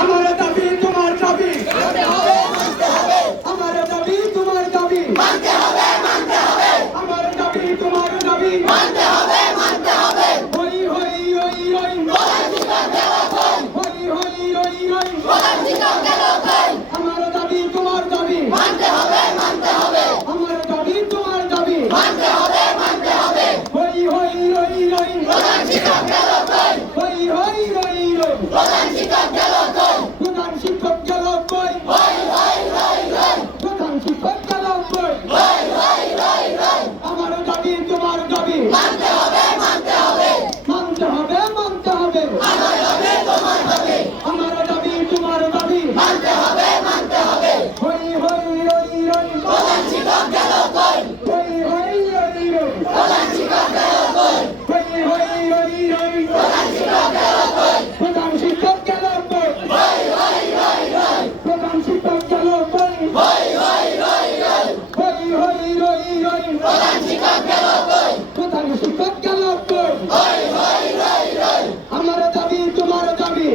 আমার দাবি তোমার দাবি আমার দাবি তোমার দাবি আমার দাবি তোমার দাবি হই হই হই হই হই হই হই হই আমার দাবি তোমার দাবি আমার দাবি তোমার দাবি হই হই হই হই হই হই হই হই প্রধান শিক্ষক গেল কই প্রধান শিক্ষক গেল কই আমার দাবি তোমার দাবি মানতে হবে মানতে হবে আমার দাবি তোমার দাবি হই হই হই হই প্রধান শিক্ষক গেল কই হই হই হই হই প্রধান শিক্ষক গেল কই হই হই হই হই প্রধান শিক্ষক গেল কই প্রধান শিক্ষক গেল কই প্রধান শিক্ষক গেল কই হই হই হই হই প্রধান শিক্ষক গেল কই প্রধান শিক্ষক গেল কই আমার দাবি তোমার দাবি